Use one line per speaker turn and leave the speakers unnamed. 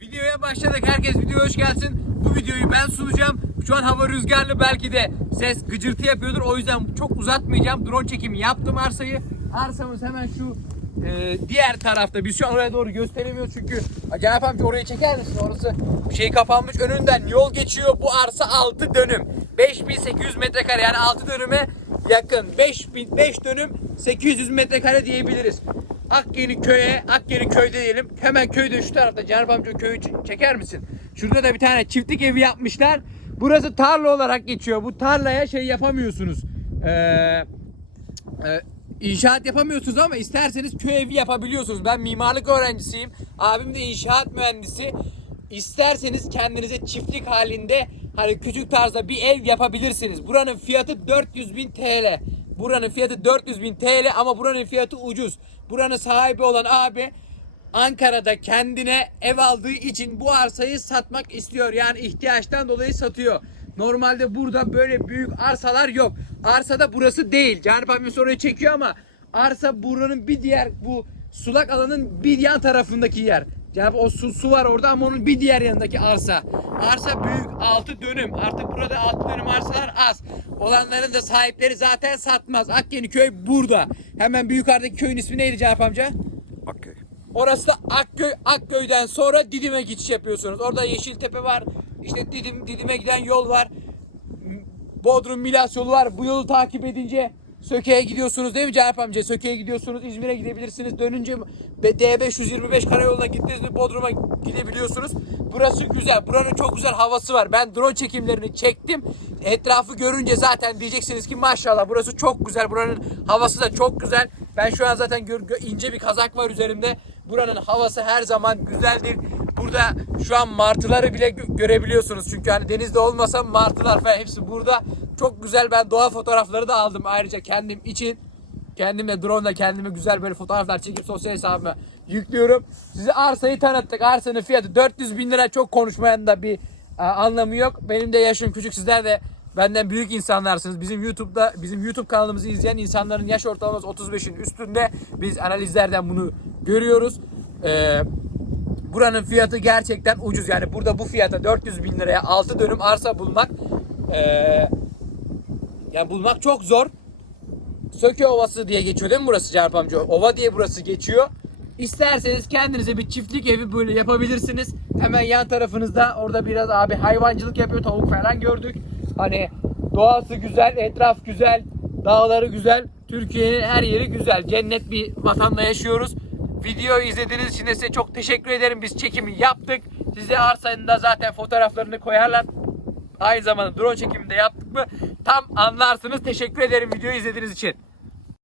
Videoya başladık. Herkes videoya hoş gelsin. Bu videoyu ben sunacağım. Şu an hava rüzgarlı belki de ses gıcırtı yapıyordur. O yüzden çok uzatmayacağım. Drone çekimi yaptım arsayı. Arsamız hemen şu e, diğer tarafta. Biz şu an oraya doğru gösteremiyoruz çünkü Acayip amca oraya çeker misin? Orası şey kapanmış. Önünden yol geçiyor. Bu arsa 6 dönüm. 5800 metrekare yani 6 dönüme yakın. 5000 5 dönüm 800 metrekare diyebiliriz. Akyeni köye, Akyeni köyde diyelim. Hemen köyde şu tarafta Canip amca köyü çeker misin? Şurada da bir tane çiftlik evi yapmışlar. Burası tarla olarak geçiyor. Bu tarlaya şey yapamıyorsunuz. Ee, e, inşaat yapamıyorsunuz ama isterseniz köy evi yapabiliyorsunuz. Ben mimarlık öğrencisiyim. Abim de inşaat mühendisi. İsterseniz kendinize çiftlik halinde hani küçük tarzda bir ev yapabilirsiniz. Buranın fiyatı 400 bin TL. Buranın fiyatı 400 bin TL ama buranın fiyatı ucuz. Buranın sahibi olan abi Ankara'da kendine ev aldığı için bu arsayı satmak istiyor. Yani ihtiyaçtan dolayı satıyor. Normalde burada böyle büyük arsalar yok. Arsada burası değil. Canip abim orayı çekiyor ama arsa buranın bir diğer bu sulak alanın bir yan tarafındaki yer. Canip o su, su var orada ama onun bir diğer yanındaki arsa. Arsa büyük 6 dönüm. Artık burada 6 dönüm arsalar az. Olanların da sahipleri zaten satmaz. Akyeni köy burada. Hemen bir yukarıdaki köyün ismi neydi Canip amca?
Bakköy.
Orası da Akköy. Akköy'den sonra Didim'e geçiş yapıyorsunuz. Orada Yeşiltepe var. İşte Didim Didim'e giden yol var. Bodrum Milas yolu var. Bu yolu takip edince Söke'ye gidiyorsunuz değil mi Canip amca? Söke'ye gidiyorsunuz. İzmir'e gidebilirsiniz. Dönünce D525 karayoluna gittiniz mi Bodrum'a gidebiliyorsunuz. Burası güzel. Buranın çok güzel havası var. Ben drone çekimlerini çektim. Etrafı görünce zaten diyeceksiniz ki maşallah burası çok güzel. Buranın havası da çok güzel. Ben şu an zaten ince bir kazak var üzerimde. Buranın havası her zaman güzeldir. Burada şu an martıları bile gö- görebiliyorsunuz. Çünkü hani denizde olmasa martılar falan hepsi burada. Çok güzel ben doğa fotoğrafları da aldım ayrıca kendim için. Kendimle drone ile kendime güzel böyle fotoğraflar çekip sosyal hesabıma yüklüyorum. Size arsayı tanıttık. Arsanın fiyatı 400 bin lira çok konuşmayan da bir e, anlamı yok. Benim de yaşım küçük sizler de benden büyük insanlarsınız. Bizim YouTube'da bizim YouTube kanalımızı izleyen insanların yaş ortalaması 35'in üstünde. Biz analizlerden bunu görüyoruz. Ee, buranın fiyatı gerçekten ucuz. Yani burada bu fiyata 400 bin liraya 6 dönüm arsa bulmak ee, yani bulmak çok zor. Söke Ovası diye geçiyor değil mi burası Canip amca? Ova diye burası geçiyor. İsterseniz kendinize bir çiftlik evi böyle yapabilirsiniz. Hemen yan tarafınızda orada biraz abi hayvancılık yapıyor. Tavuk falan gördük. Hani doğası güzel, etraf güzel, dağları güzel. Türkiye'nin her yeri güzel. Cennet bir vatanda yaşıyoruz. Videoyu izlediğiniz için de size çok teşekkür ederim. Biz çekimi yaptık. Size arsanın da zaten fotoğraflarını koyarlar. Aynı zamanda drone çekiminde yaptık mı tam anlarsınız. Teşekkür ederim videoyu izlediğiniz için.